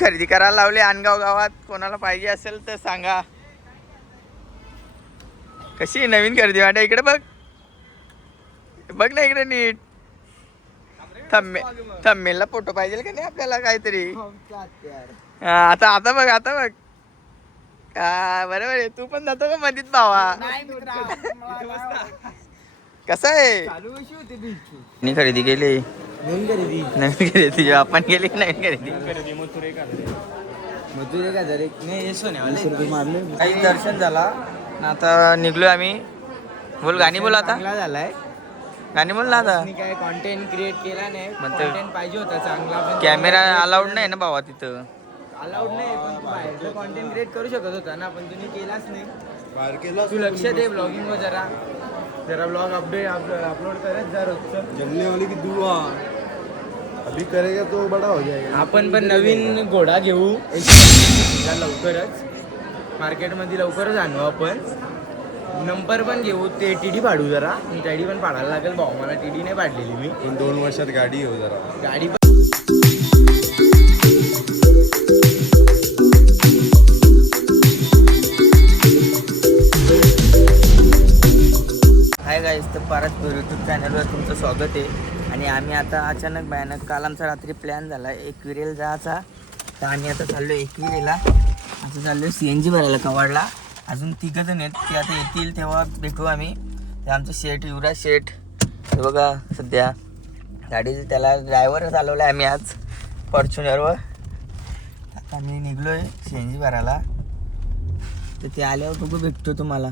खरेदी करायला लावले अनगाव गावात. कोणाला पाहिजे असेल तर सांगा. कशी नवीन खरेदी वाटा. इकडे बघ बघ ना इकडे नीट. थंबनेलला फोटो पाहिजे का नाही आपल्याला काहीतरी. आता आता बघ आता बघ. बरोबर आहे. तू पण जातो का मधीत भावा. कसं आहे मी खरेदी केली. नवीन खरेदी आपण गेली नवीन खरेदी. काही दर्शन झाला आता निघलोय आम्ही. बोल गाणी बोल आता. झालाय गाणी बोल ना आता. काय कॉन्टेंट क्रिएट केला नाही. म्हणतो कंटेंट पाहिजे होता चांगला. कॅमेरा अलाउड नाही ना भावा तिथं. अलाउड नाही पण तू बाहेरचं कॉन्टेंट क्रिएट करू शकत होता ना. पण तुम्ही केलाच नाही. बाहेर केला. तू लक्ष दे ब्लॉगिंग वर जरा ब्लॉग अपलोड करत जा रोजचं. जमने वाली की दुआ अभी करेगा तो बड़ा हो जाएगा. आपण पण नवीन घोडा घेऊ लवकरच. मार्केटमध्ये लवकरच आणू आपण. नंबर पण घेऊ. ते टीडी पाडू जरा. टीडी पण पाडायला लागेल भाऊ. मला टीडी नाही पाडलेली मी. पण 2 वर्षात गाडी येऊ जरा. गाडी पण हाय गाईस. तर परत यूट्यूब चॅनलवर तुमचं स्वागत आहे. आणि आम्ही आता अचानक भयानक काल आमचा रात्री प्लॅन झाला एकविरेला जायचा. तर आम्ही आता चाललो एकविरेला. आता चाललो CNG भरायला कवाडला. अजून 3 जण आहेत. ते आता येतील तेव्हा भेटू आम्ही. ते आमचं शेठ युवराज शेठ हे बघा सध्या गाडीचं त्याला ड्रायव्हर चालवला आहे आम्ही आज फॉर्च्युनरवर. आता आम्ही निघलो आहे CNG भरायला. तर ते आल्यावर बघू भेटतो तुम्हाला.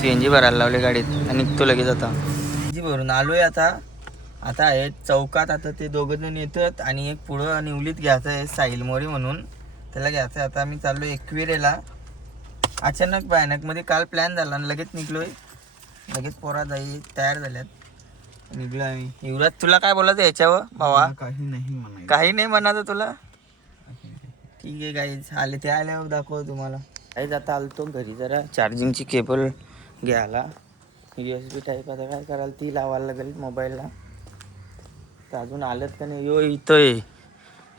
CNG भरायला लावले गाडीत आणि निघतो लगेच. आता CNG भरून आलोय. आता आहे चौकात. आता ते 2 जण येतात आणि एक पुढं निवलीत घ्यायचं आहे साहिल मोरे म्हणून. त्याला घ्यायचं आहे. आता आम्ही चाललो एकविरेला. अचानक भयानकमध्ये काल प्लॅन झाला आणि लगेच निघलोय. लगेच पोरा जाई तयार झाल्यात. निघलो आम्ही. युवराज तुला काय बोलायचं याच्यावर भावा. काही नाही म्हणायचं तुला. ठीक आहे गाईज. आले ते आल्यावर दाखव तुम्हाला. काहीच आता आलतो घरी जरा चार्जिंगची केबल घ्यायला. USB टाईप आता काय कराल ती लावायला लागेल मोबाईलला. तर अजून आलंत का नाही. यो इथं आहे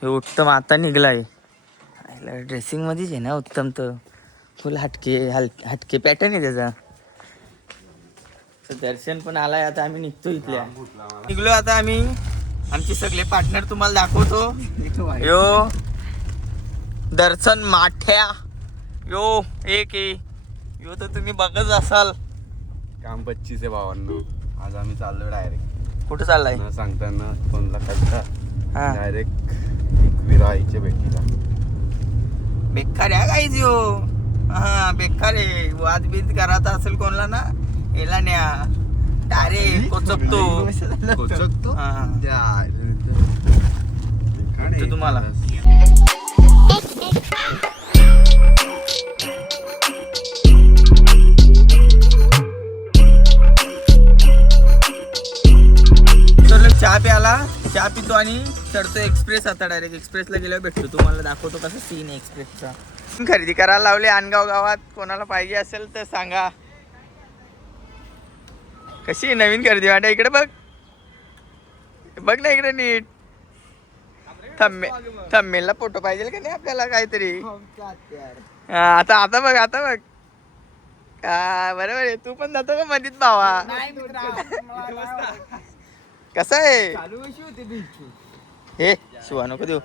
हे उत्तम. आता निघला आहे. ड्रेसिंगमध्येच आहे ना उत्तम. तर फुल हटके पॅटर्न आहे त्याचा. दर्शन पण आलाय. आता आम्ही निघतो इथल्या. निघलो आता आम्ही. आमचे सगळे पार्टनर तुम्हाला दाखवतो. यो दर्शन माठ्या. यो एक आहे. यो तर तुम्ही बघत असाल. काम 25 आहे भावांनो. आज आम्ही चाललो डायरेक्ट. कुठं चाललाय न सांगताना फोनला करता हा डायरेक्ट एकविरा आईच्या भेटीला. बेकार आहे काहीच यो. हा बेकार आहे. वादबीज करायचा असेल कोणाला ना याला न्या. डायरेक्ट कोचकतो. हा तो तुम्हाला चहा प्याला. चहा पितो आणि चढतो एक्सप्रेस. आता डायरेक्ट एक्सप्रेसला गेल्यावर भेटतो तुम्हाला. दाखवतो कसं सीन आहे एक्सप्रेसचा. खरेदी करायला लावले अनगाव गावात. कोणाला पाहिजे असेल तर सांगा. कशी नवीन खरेदी वाटा. इकडे बघ बघ ना इकडे नीट. थंबनेलला फोटो पाहिजे का नाही आपल्याला काहीतरी. आता आता बघ आता बघ. बरोबर आहे. तू पण जातो का मधीत भावा. कसं आहे हे शिवा नको देऊ.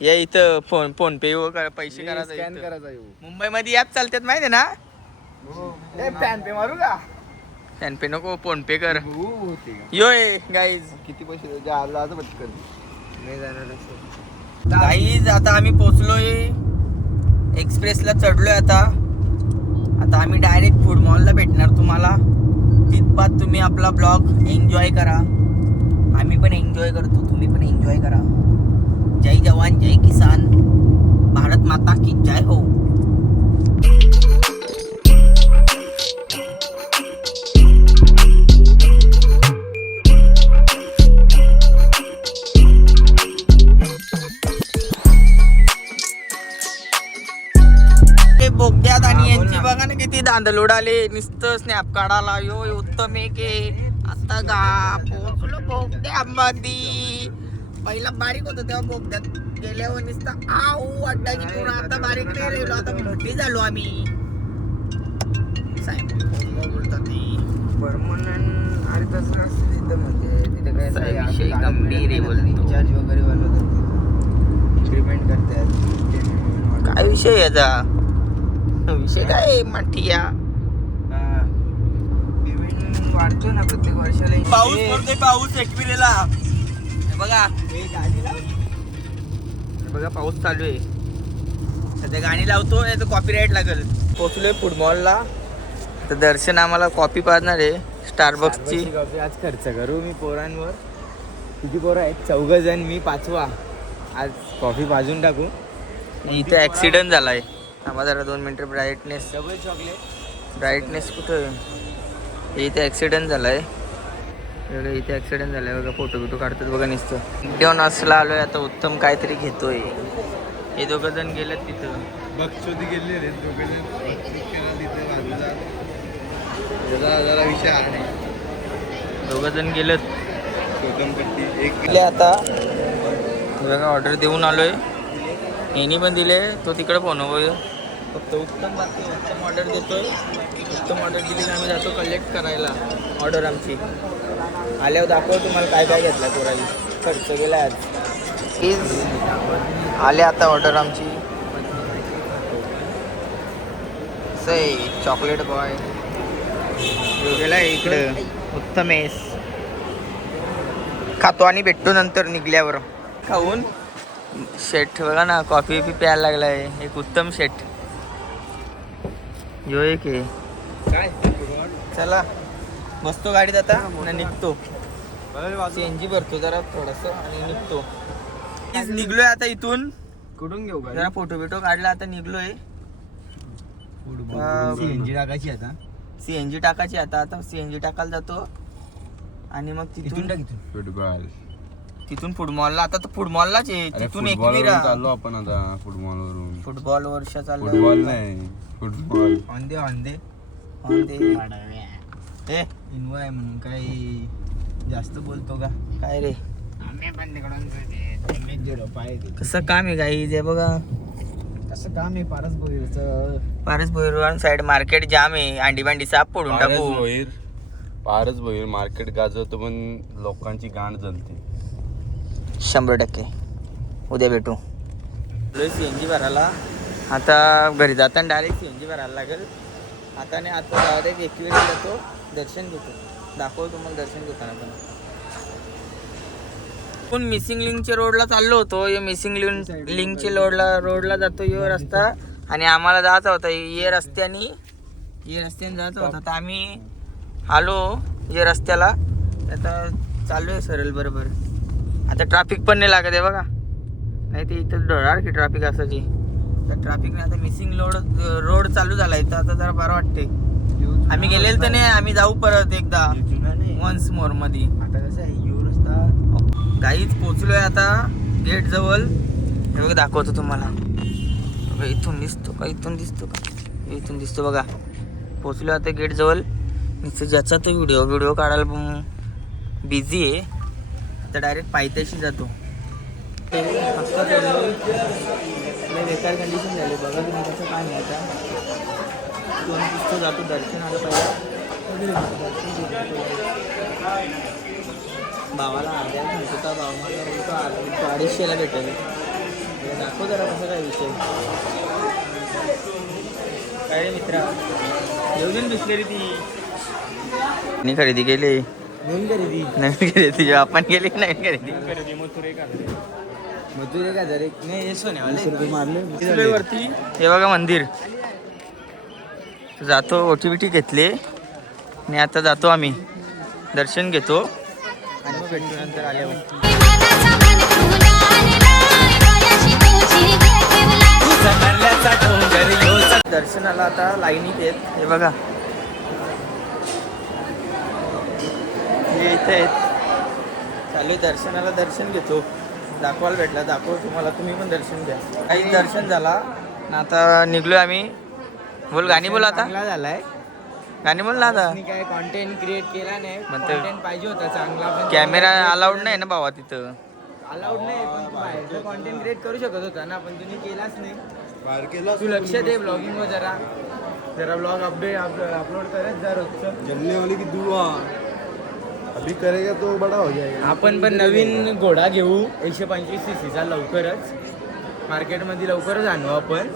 या इथं फोन पे पैसे करायचं. मुंबईमध्ये याच चालतात माहिती आहे ना. फॅन पे मारू का. फॅन पे नको फोन पे कर. योय गाईज. किती पैसे पटकन नाही जाणार. गाईज आता आम्ही पोचलोय. एक्सप्रेसला चढलोय. आता आम्ही डायरेक्ट फूड मॉलला भेटणार तुम्हाला. तिथपात तुम्ही आपला ब्लॉग एन्जॉय करा. आम्ही पण एन्जॉय करतो. तुम्ही पण एन्जॉय करा. जय जवान जय किसान. भारत माता की जय हो. बोगद्यात आणि यांची बघा ना किती दांदल उडाले. नुसतं स्नॅप काढाला. यो उत्तम एक आता पोचलो बोगद्यामध्ये. पहिला बारीक होतो तेव्हा बोगद्यात गेल्यावर नुसतं आऊ वाटतं की पूर्ण आता बारीक नाही राहिलो, आता मोठी झालो आम्ही. साहेब बोलतात ते परमनंट अरे तसं असतं तिथं, म्हणजे तिथं काय असा विषय गंभीर आहे बोलतो. रिचार्ज वगैरे वाढवत इन्क्रीमेंट करतात. काय विषय याचा विषय काय माठिया. पेमेंट वाढतो ना प्रत्येक वर्षाला. पाऊस पडतोय, पाऊस एकविरेला बघा. बघा पाऊस चालू आहे. सध्या गाणी लावतो नाही तर कॉपीराईट लागेल. पोचलोय फुटबॉलला. तर दर्शन आम्हाला कॉपी पाजणार आहे स्टारबक्सची. कॉफी आज खर्च करू मी पोरांवर. किती पोरं आहेत? 4 जण, मी 5वा. आज कॉफी पाजून टाकू. इथे ऍक्सिडेंट झालाय. थांबा जरा 2 मिनिटं. Brightness double chocolate. ब्राईटनेस कुठं आहे? इथे ऍक्सिडेंट झालाय. बघा इथे ऍक्सिडेंट झालाय. बघा फोटो बिटो काढतात बघा नुसतं. इंडियनसला आलोय आता. उत्तम काहीतरी घेतोय. हे 2 जण गेलेत तिथं. बक्षोदी गेले रे दोघे तिथे बाजूला. जरा विषय आहे नाही. 2 जण गेलेत. एक आता बघा ऑर्डर देऊन आलोय. यांनी पण दिले. तो तिकडे फोन फक्त उत्तम बाकी. उत्तम ऑर्डर देतोय. उत्तम ऑर्डर दिली की आम्ही जातो कलेक्ट करायला ऑर्डर आमची. आल्यावर दाखव तुम्हाला काय काय घेतलं पोराली. खर्च गेला आज. प्लीज आले आता ऑर्डर आमची. सई चॉकलेट बॉय गेला इकडं. उत्तमेश खातो आणि भेटतो नंतर निघल्यावर. खाऊन शेट बघा ना कॉफी बी प्यायला लागलाय. एक उत्तम शेट जो एक आहे. काय चला बसतो गाडीत आता आणि निघतो. CNG भरतो जरा थोडस आणि निघतो. निघलोय आता इथून. कुठून घेऊ का? जरा फोटो बिटो काढला आता निघलोय. CNG टाकायची आता. CNG टाकायची आता. आता CNG टाकायला जातो आणि मग तिथून फुटबॉल. तिथून फुटबॉलला. आता तर फुटबॉललाच आहे. तिथून एकविरा चाललो आपण आता फुटबॉलवरून. फुटबॉल वर्ष चाललं. फुटबॉल नाही football. On they A envoy आहे म्हणून काही जास्त बोलतो का? काय रे आम्ही पण तिकडून पाय कसं काम आहे गाई जे बघा. कसं काम आहे पारस बोईरचं. पारस भोईरवान साईड मार्केट जाम आहे. अंडी बांडी साप पडून टाकू. पारस भोईर मार्केट गाजवतो पण लोकांची गांड जलते. 100%. उद्या भेटू. CNG भरायला. आता घरी जाताना डायरेक्ट CNG भरायला लागेल. आता नाही आता डायरेक्ट एकविरा जातो. दर्शन घेतो. दाखव तुम्हाला दर्शन घेताना पण मिसिंग लिंकच्या रोडला चाललो होतो. ये मिसिंग लिंकच्या रोडला जातो यो रस्ता. आणि आम्हाला जायचा होता ये रस्त्याने जायचं होतं. तर आम्ही आलो ये रस्त्याला. आता चालू आहे सरळ बरोबर. आता ट्रॅफिक पण नाही लागत आहे बघा. नाही ते इथं डोळार की ट्रॅफिक असायची. तर ट्रॅफिक नाही. आता मिसिंग रोड चालू झाला इथं. आता जरा बरं वाटते. आम्ही गेलेलो तर नाही. आम्ही जाऊ परत एकदा वन्स मोर मध्ये. आता कसं आहे यो रस्ता गाईच पोचलोय आता गेट जवळ. हे बघा दाखवतो तुम्हाला. बघा इथून दिसतो का? इथून दिसतो का? इथून दिसतो बघा. पोचलो आता गेट जवळ. ज्याचा तो व्हिडिओ काढायला बिझी आहे. आता डायरेक्ट पायथ्याशी जातो. बेकार कंडिशन झाली बघा तुम्ही कसं काय नाही. आता 2 पुस्तक जातो. दर्शन आलं पाहिजे. भावाला अर्ध्याला सांगतो का भाव माझा बोलतो 250ला भेटेल. दाखव जरा कसं काय विषय. काय रे मित्रा येऊन दिसले रे ती खरेदी केली. नवीन खरेदी आपण केली. नवीन खरेदी मथुरे का जर नाही सोन्यावाले मारले वरती. हे बघा मंदिर. जातो OTBT घेतले आणि आता जातो आम्ही दर्शन घेतो आणि मग भेटतो नंतर आल्यावर. दर्शनाला आता लाईनीत आहेत. हे बघा हे इथे आहेत. चालू आहे दर्शनाला. दर्शन घेतो. दाखवायला भेटला दाखव तुम्हाला. तुम्ही पण दर्शन घ्या. काही दर्शन झाला ना. आता निघलोय आम्ही. बोल गाणी बोल आता. चांगला झालाय. गाणी बोल ना आता. मी काय कॉन्टेंट क्रिएट केला नाही. म्हणतो. कॉन्टेंट पाहिजे होता चांगला पण कॅमेरा अलाउड नाही ना भावा तिथं. अलाउड नाही पण तू बाहेरचं कॉन्टेंट क्रिएट करू शकत होता ना, पण तुम्ही केलाच नाही. बाहेर केलं तू लक्ष दे ब्लॉगिंग वर जरा ब्लॉग अपलोड करत जा रोजचं. जमने वाली की दुआ अभी करेगा तो बड़ा हो जाएगा. आपण पण नवीन घोडा घेऊ 125 सीसीचा लवकरच. मार्केटमध्ये लवकरच आणू आपण.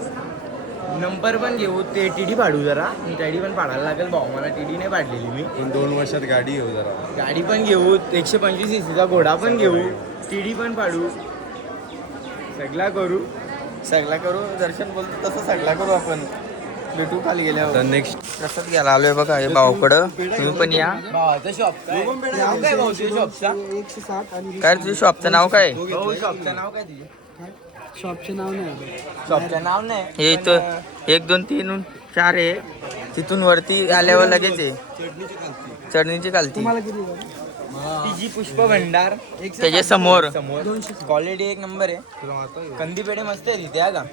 नंबर पण घेऊ. ते टीडी पाडू जरा. टीडी पण पाडायला लागेल भाऊ मला. टीडी नाही पाडलेली मी. पण 2 वर्षात गाडी घेऊ जरा. गाडी पण घेऊ. 125 सीसीचा घोडा पण घेऊ. टीडी पण पाडू. सगळा करू. दर्शन बोलतो तसं सगळा करू आपण. भेटू खाली गेल्यावर. नेक्स्ट रस्त्यात गेला आलोय बघा हे भाऊकडं. तुम्ही पण या. भावाचं शॉप काय नाव काय भाऊ तुझ्या शॉपचा? काय तुझ्या शॉपचं नाव काय? भाऊ शॉपचं नाव काय तुझे? शॉपचे नाव नाही. शॉपचं नाव नाही. हे इथं 1 2 3 4 आहे. तिथून वरती आल्यावर लगेच आहे चढणीची कालती. तिची पुष्प भंडार त्याच्या समोर क्वालिटी एक नंबर आहे. कंदी पेढे मस्त आहे तिथे. का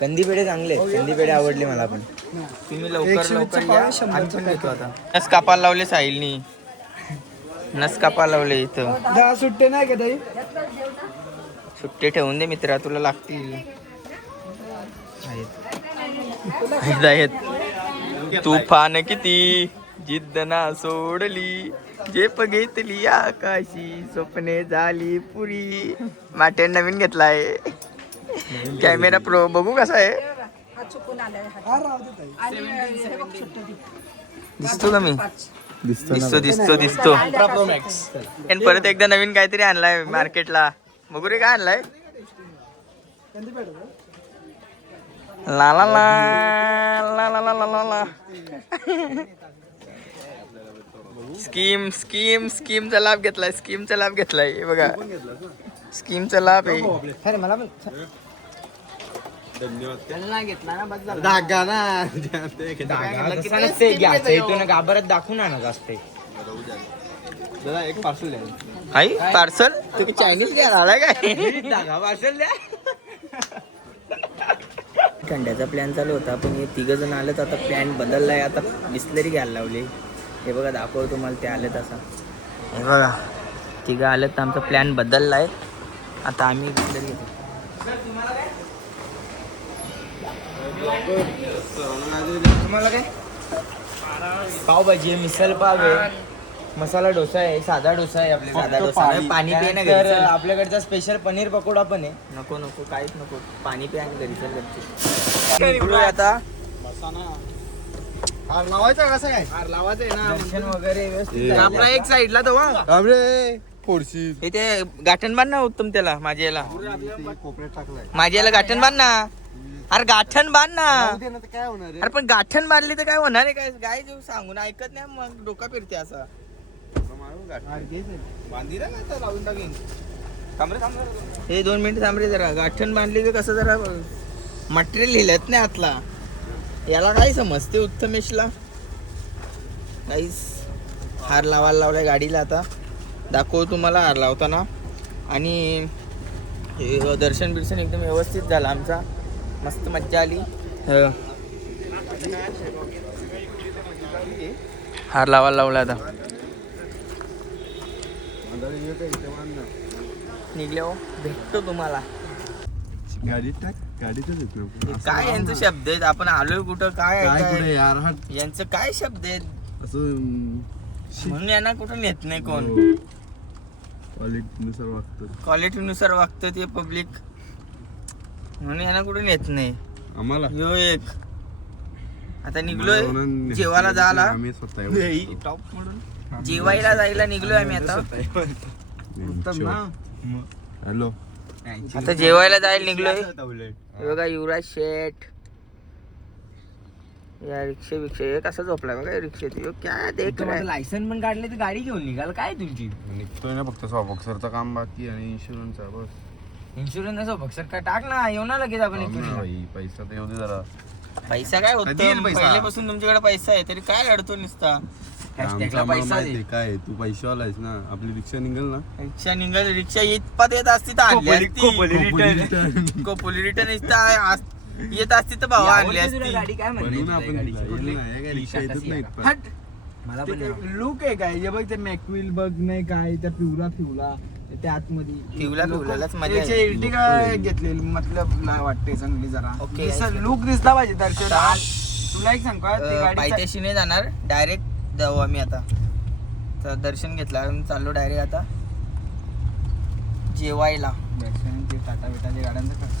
कंदी पेढे चांगले आहेत. कंदी पेढे आवडले मला पण. तुम्ही लवकर या. आम्ही पण घेतो आता. नस कापायला लावले साहिलनी. नस कापायला लावले इथं. सुट्टे नाही का ताई? सुट्टे ठेवून दे मित्रा तुला लागतील. आहेत. तुफान किती जिद्द ना सोडली झेप घेतली आकाशी स्वप्ने झाली पुरी. माटे नवीन घेतलाय कॅमेरा प्रो. बघू कसा आहे. दिसतो का मी? दिसतो. आणि परत एकदा नवीन काहीतरी आणलाय मार्केटला. बघू रे काय आणलाय. ला ला ला ला ला ला ला ला. स्कीमचा लाभ घेतलाय. हे बघा स्कीमचा लाभ आहे. अरे मला पण धागा ना घ्यायचं इथून गाभरात दाखवून आणत असते. जरा एक पार्सल द्या. आई पार्सल तुम्ही चायनीज घ्यायला आलाय काय? धागा पार्सल द्या. थंड्याचा प्लॅन चालू होता पण हे 3 जण आलेत. आता प्लॅन बदललाय. आता बिस्लरी घ्यायला लावली. हे बघा दाखवतो तुम्हाला. ते आलेत असा. हे बघा 3 आलेत तर आमचा प्लॅन बदललाय. आता आम्ही बिस्लरी घेतो. तुम्हाला काय पावभाजी आहे, मिसळ पाव आहे, मसाला डोसा आहे, साधा डोसा आहे. आपल्या साधा डोसा नाही, पाणी पे ना तर घरी चल. आपल्याकडचा स्पेशल पनीर पकोडा पण आहे. नको काहीच नको. पाणी पे आणि घरी चल गच्ची. निघलोय आता. लावायचा कसं काय? लावायचं आहे ना. दर्शन वगैरे व्यवस्थित हे. आपला एक साईडला तो अरे फोडशी इथे गाठण बांध ना उत्तम त्याला. माझ्या याला कोपऱ्यात टाकलाय. माझ्या याला गाठण बांध ना. अरे गाठण बांध ना. काय होणार अरे पण गाठण बांधली तर काय होणार आहे. काय गाय जेव्हा सांगून ऐकत नाही मग डोका फिरते असा. हे 2 मिनिट थांब रे जरा. गाठण बांधली तर कसं जरा मटेरियल लिहिलत नाही आतला. याला काय समजते उत्तमेशला. काहीच हार लावायला लावलाय गाडीला. आता दाखवू तुम्हाला हार लावताना. आणि हे दर्शन बिर्शन एकदम व्यवस्थित झालं आमचा. मस्त मज्जा आली. हार लावायला लावला आता. निघले हो भेटतो तुम्हाला. गाडीत टाक. गाडीतच येत हे काय यांचं शब्द आहेत. आपण आलोय कुठं काय काय काय? कुठे यार हा यांचं काय शब्द आहेत असं म्हणून यांना कुठं नेत नाही कोण. क्वालिटीनुसार वागतं. क्वालिटीनुसार वागतं ते पब्लिक म्हणून यांना कुठं नेत नाही. आम्हाला यो एक आता निघलोय जेवायला जायला. आम्ही स्वतः येऊ. टॉप म्हणून जेवायला जायला निघलोय आम्ही आता. हॅलो आता जेवायला जायला निघलोय. हे बघा युवराज शेठ या रिक्षा हे कसं झोपलाय बघा रिक्षेत. यो क्या देख रहा है. लायसन पण काढले तर गाडी घेऊन निघाल काय तुमची. निघतोय ना फक्त स्वबॉक्सरचं काम बाकी आणि इन्शुरन्सचा बस. इन्शुरन्स नसो बघ सर का टाक ना. येऊ ना लगेच आपण इन्शुरन्स. भाई पैसा तर येऊ दे जरा. पैसा काय होतं कधी येईल पैसा? पहिल्यापासून तुमच्याकडे पैसा आहे तरी काय अडतो नुसता. आमचं हॅशटॅगला आम्हाला पैसा माहिती दे. आहे काय तू पैशावाला आहेस ना. आपली रिक्षा निघेल ना. रिक्षा निघाल. रिक्षा इतपत येत असती तर आणली असती. कोपोली रिटर्न येत असती तर भावा आणली असती. गाडी काय बनवू ना आपण म्हणते तिला. येईल ना. या काय रिक्षा येतच नाहीत पण. हट. मला पण लुक आहे काय. हे बघ ते मॅकविल बघ नाही काय त्या पिवला त्या आतमध्ये पिवलाच मजा त्याची आहे. इर्टिगा घेतलेली मतलब वाटते चांगली जरा ओके. लुक दिसला पाहिजे दर्शन आज तुला एक सांग का ते गाडी पायथ्याशी नाही जाणार, डायरेक्ट जाऊ आम्ही आता. तर दर्शन घेतलं आम्ही चाललो डायरेक्ट आता जेवायला. दर्शन ते टाटा बिटाच्या गाड्यांचं खर्च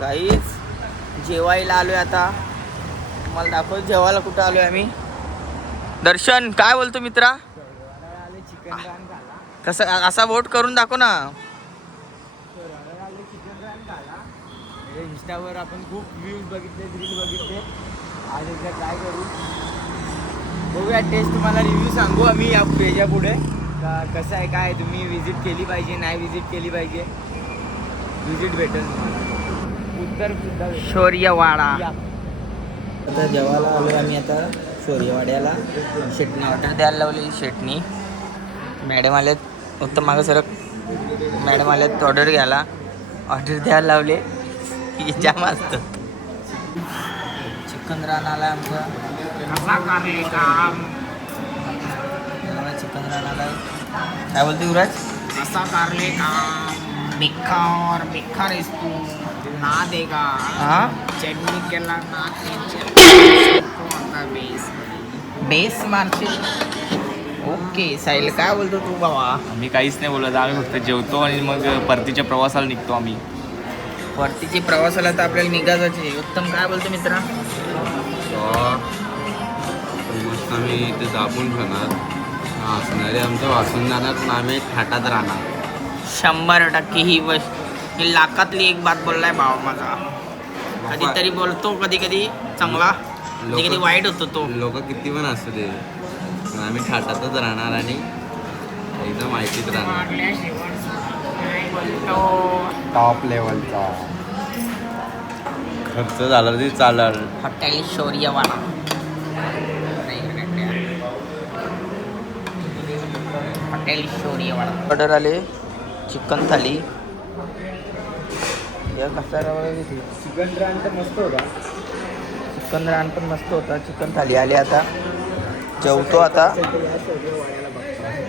काहीच जेवायला आलोय आता. मला दाखव जेवायला कुठं आलोय आम्ही. दर्शन काय बोलतो मित्रा? चिकन रान खाला कसं असा वोट करून दाखव ना. चिकन रान खाला इंस्टावर आपण खूप व्ह्यूज बघितले रील बघितले. आज एकदा ट्राय करू बघूया टेस्ट. तुम्हाला रिव्ह्यू सांगू आम्ही या पेजा पुढे कसं आहे काय. तुम्ही विजिट केली पाहिजे नाही विजिट केली पाहिजे. विजिट भेटेल उत्तर सुद्धा भेटेल. शौर्यवाडा. या. आता जेवायला आलोय आम्ही आता शौर्यवाड्याला. शेटणी ऑर्डर द्यायला लावली. शेटणी मॅडम आल्यात उत्तम मागं सरक. मॅडम आल्यात ऑर्डर घ्यायला. ऑर्डर द्यायला लावले की जाम असतं. चिकन रान आला आमचा. चिकन रान आला. काय बोलते युवराज? असा कारले का बेकार बेकार आहेस तू ना देगा हा चटणी केला ना बेस मारशील. ओके साहिल काय बोलतो तू बाबा? आम्ही काहीच नाही बोलत, आम्ही फक्त जेवतो आणि मग परतीच्या प्रवासाला निघतो आम्ही. परतीची प्रवासाला तर आपल्याला निघायचं आहे. उत्तम काय बोलतो मित्रा? मस्त आम्ही इथे दाबून खाणार. असणारे आमचं वाचून जाणार पण आम्ही थाटात राहणार. 100% ही लाखातली एक बात बोललाय भाव माझा. कधीतरी बोलतो, कधी कधी चांगला, कधी कधी वाईट होतो तो. लोक किती पण असू दे पण आम्ही थाटातच राहणार आणि एकदम माहितीत राहणार. टॉप लेवलचा खर्च झाला तरी चालेल. Hotel Shauryawada. Hotel Shauryawada. Order आले चिकन थाली. या कसा चिकन रान तर मस्त होता. चिकन रान पण मस्त होता. चिकन थाली आली. आता जेवतो आता.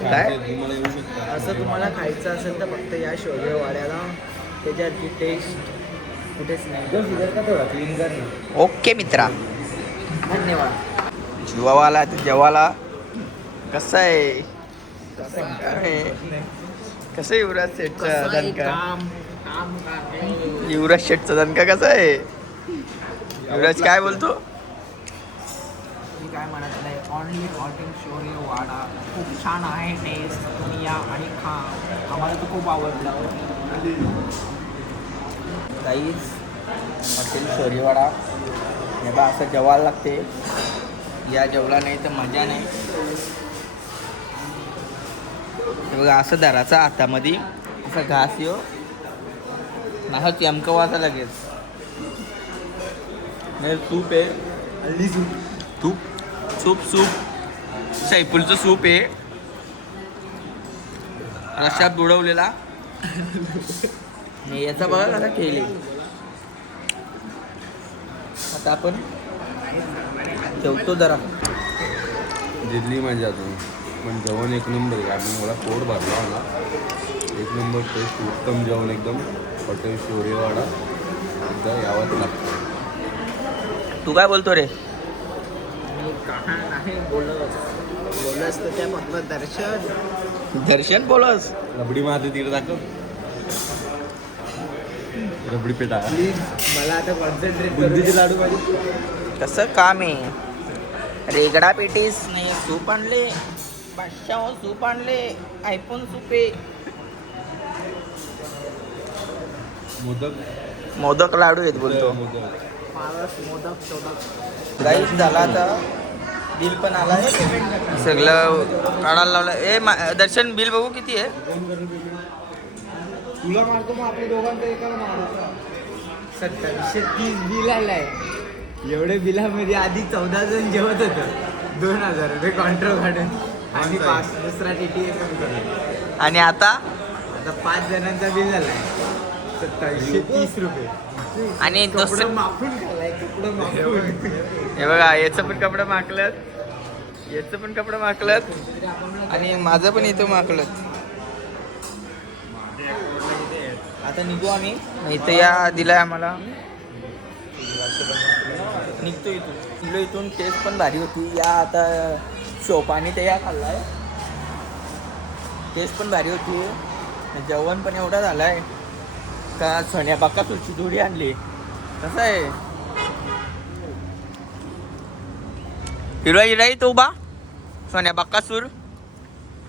काय असं तुम्हाला खायचं असेल तर फक्त या शौर्यवाड्याला. त्याच्यात टेस्ट कुठेच नाही. सुधार का थोडा क्लीन कर ना. ओके मित्रा. धन्यवाद. जेवायला जेवायला कसं आहे? कसं युवराज शेठचा दणका? युवराज शेठचा दणका कसा आहे? युवराज काय बोलतो? मी काय म्हणत नाही. ऑनली हॉटेल शौर्यवाडा खूप छान आहे टेस्ट. तुम्ही या आणि खा. आम्हाला तर खूप आवडलं. काहीच हॉटेल शौर्यवाडा. हे बा असं जेवायला लागते. या जेवला नाही तर मजा नाही. हे बघा असं धराचा हातामध्ये असा घास येऊ असं चमकवाचा लगेच. सूप आहे. हल्ली सूप सूप सूप सैफुलचं सूप आहे. रश्यात बुडवलेला. हे याचा बघा कसा केले. आता आपण जेवतो जरा. दिल्ली माझ्या अजून पण जेवण एक नंबर आहे. कारण मला पोट भरला मला. एक नंबर टेस्ट, उत्तम जेवण एकदम. हॉटेल शौर्यवाडा एकदा यावंच लागतं. तू काय बोलतो रे? मी काय नाही बोलत तर त्या फक्त दर्शन बोलस. रबडी माझं तिकडे दाखव. रबडी पेटा. प्लीज मला आता कॉन्सन्ट्रेट बुंदीचे लाडू पाहिजे. कसं काम आहे? रेगडा पेटीस नाही. सूप आणले बादशाह. सूप आणले आयफोन सूप आहे. मोदक लाडू आहेत बोलतो. मोदक शोधक गाईच झाला आता. बिल पण आला. सगळं काढायला लावलं. दर्शन बिल बघू किती आहे. तुला मारतो मग आपल्या दोघांचं एकाला मारू. 2730 बिल आलाय. एवढे बिलामध्ये आधी 14 जण जेवत होतं. 2000 रुपये कॉन्ट्रो काढून आणि दुसरा टीटी कमी करून. आणि आता 5 जणांचा बिल झालाय 2730 रुपये. आणि दुसरं माफून खाल्लाय कपडं माफून. हे बघा याचं पण कपडं माकलत, याचं पण कपडं माकलत आणि माझं पण इथं माकलत. आता निघू आम्ही. इथं या दिलाय आम्हाला, निघतो इथून. इथून टेस्ट पण भारी होती. या आता शोपाने ते या खाल्लाय, टेस्ट पण भारी होती. जेवण पण एवढा झालाय का सोन्या बाका तुझी जोडी आणली. कसं आहे हिराई तो बा सोन्या बाकासूर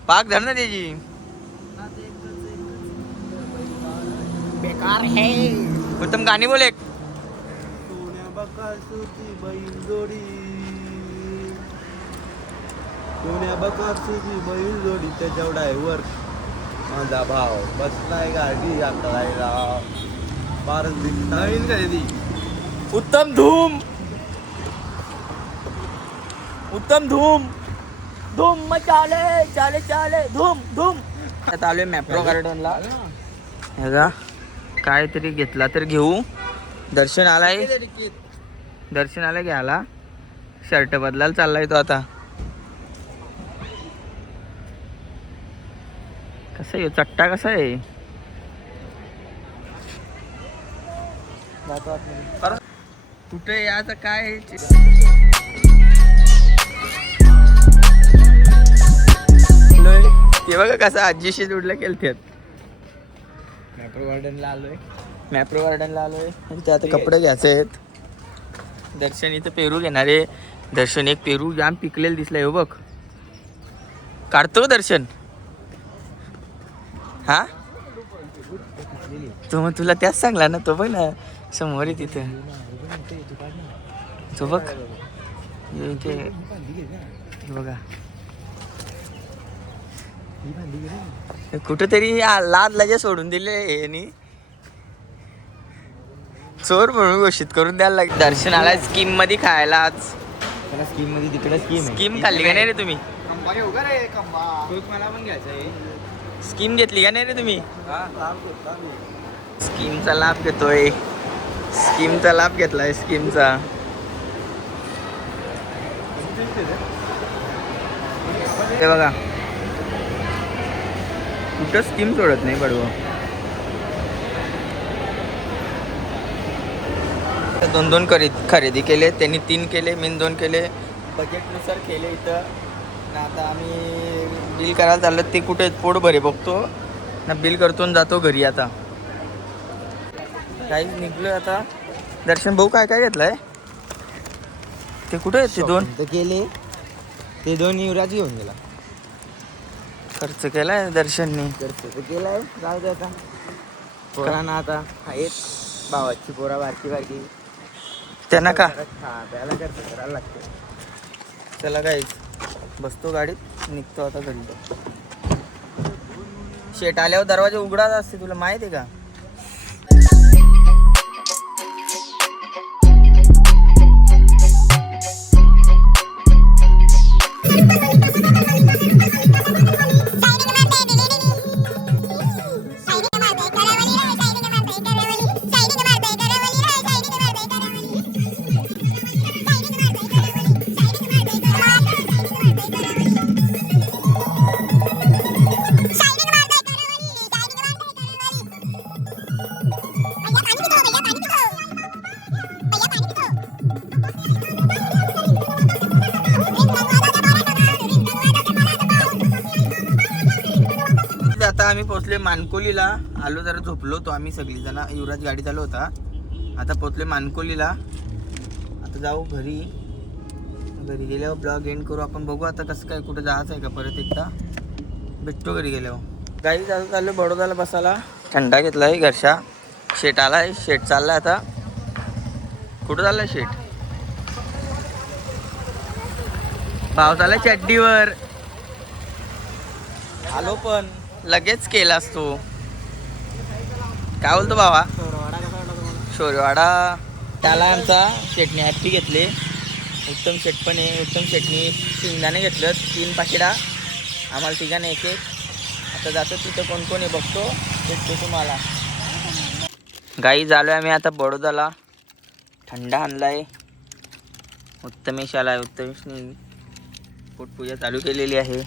पाक धर ना त्याची. बेकार है. उत्तम गाणी बोल एक. सोन्या बकासूरची बैल जोडी, सोन्या बकासूरची बैल जोडी, त्याच्या ड्रायव्हर माझा भाव बसलाय गाडी हाकलायला. फारच नवीन खरेदी. उत्तम धूम, उत्तम धूम, धूम मचाले चाले चाले धूम धूम. आता आलोय मॅप्रो गार्डनला. हे का काहीतरी घेतला तर घेऊ. दर्शन आलाय, दर्शन आलाय घ्यायला. शर्ट बदलायला चाललाय तो आता. कसा आहे चट्टा, कसा आहे कुठे याचं काय. ते बघा कसं आजीशी जोडलं केलं. मॅप्रो गार्डनला आलोय. मॅप्रो गार्डनला आलोय. ते आता कपडे घ्यायचे आहेत. दर्शन इथं पेरू घेणार आहे. दर्शन एक पेरू जाम पिकलेलं दिसलंय. हो बघ, काढतो दर्शन. हा तो मग तुला त्याच सांगला ना. तो बघ ना समोर आहे तिथं. तो बघ इथे बघा कुठेतरी लाद लगे सोडून दिले यांनी. चोर म्हणून घोषित करून द्यायला लागेल. दर्शन आलाय स्कीम मध्ये खायला. आज स्कीम मध्ये तिकडे स्कीम खाल्ली का नाही रे तुम्ही. मला पण घ्यायचं आहे. स्कीम घेतली का नाही रे तुम्ही. स्कीमचा लाभ घेतोय. स्कीमचा लाभ घेतलाय स्कीमचा. हे बघा कुठं स्कीम सोडत नाही बडवं. 2 खरेदी केले त्यांनी. 3 केले, मी 2 केले. बजेटनुसार केले इथं. आणि आता आम्ही बिल करायला चाललं. ते कुठे पोट भरे बघतो ना, बिल करतो आणि जातो घरी. आता काही निघलो आता. दर्शन भाऊ काय काय घेतलंय ते कुठे आहेत. ते 2 केले, ते 2 युवराज घेऊन गेला. खर्च केलाय दर्शनने. खर्च केलाय. जाऊ दे आता. पोरांना आता आहेत भावाची पोरा बारकी बारकी. त्यांना का त्याला खर्च करायला लागते. चला गाईज बसतो गाडीत, निघतो आता घरी. शेट आल्यावर दरवाजा उघडाच असते, तुला माहिती आहे का. आता आम्ही पोहोचले मानकोलीला. आलो जरा झोपलो होतो आम्ही सगळीजण. युवराज गाडीत आलो होता. आता पोहोचले मानकोलीला. आता जाऊ घरी. घरी गेल्यावर ब्लॉग एंड करू आपण. बघू आता कसं काय, कुठं जायचं आहे का परत एकदा. भेटतो घरी गेल्यावर. गाडी जायचं चाललं बडोद्याला बसायला. थंडा घेतलाय घरच्या. शेट आलाय. शेट चाललाय आता. कुठं चाललाय शेट. भाव चाललाय चड्डीवर. आलो पण लगेच केलास तू. काय बोलतो बाबा. शौर्यवाडा त्याला आमचा शेटने हॅप्पी घेतले. उत्तम शेट पण आहे. उत्तम शेटनी शेंगदाणे घेतलं 3 पाकिटा, आम्हाला तिघांना एक एक. आता जातो तिथं कोण कोण आहे बघतो, भेटतो तुम्हाला. गाई झालो आम्ही आता बडोदाला. थंडा आणलाय. उत्तमेश आलाय. उत्तमेशनी पोटपूजा चालू केलेली आहे.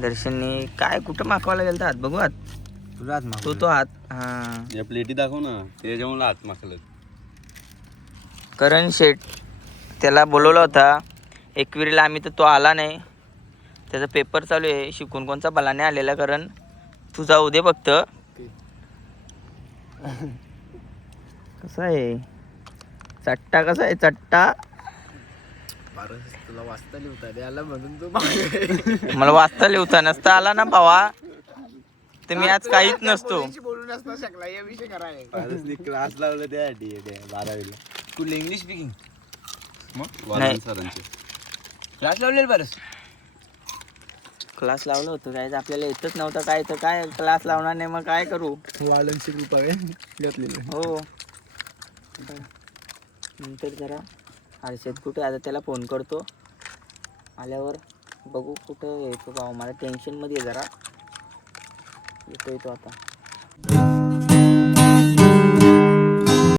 दर्शननी काय कुठं मागवायला गेलं हात बघू हात तुला तो हात. हां या प्लेटी दाखव ना, त्याच्यामुळे हात माखलं. करण शेठ त्याला बोलवलं होता एकविरीला, आम्ही तर तो आला नाही. त्याचा पेपर चालू आहे, शिकून कोणचा भला नाही आलेला. कारण तू जाऊ दे फक्त. कसा आहे चट्टा, कसा आहे चट्टा. तुला वाचता लिहिता द्यायला म्हणून तू मला वाचता लिहता नसता आला ना भावा, तर मी आज काहीच नसतो. बोलू नसता शकला या विषय कराय. क्लास लावलं त्यासाठी 12वीला. तू इंग्लिश स्पीकिंग वालन सरांचे क्लास लावलेल बरंच. क्लास लावलं होतं काय, आपल्याला येतच नव्हतं काय, तर काय क्लास लावणार नाही मग काय करू. वाळूंची कृपा घेतलेली. हो नंतर जरा हर्षद कुठे, आता त्याला फोन करतो आल्यावर बघू कुठं येतो. भाऊ मला टेन्शनमध्ये आहे जरा, येतो आता.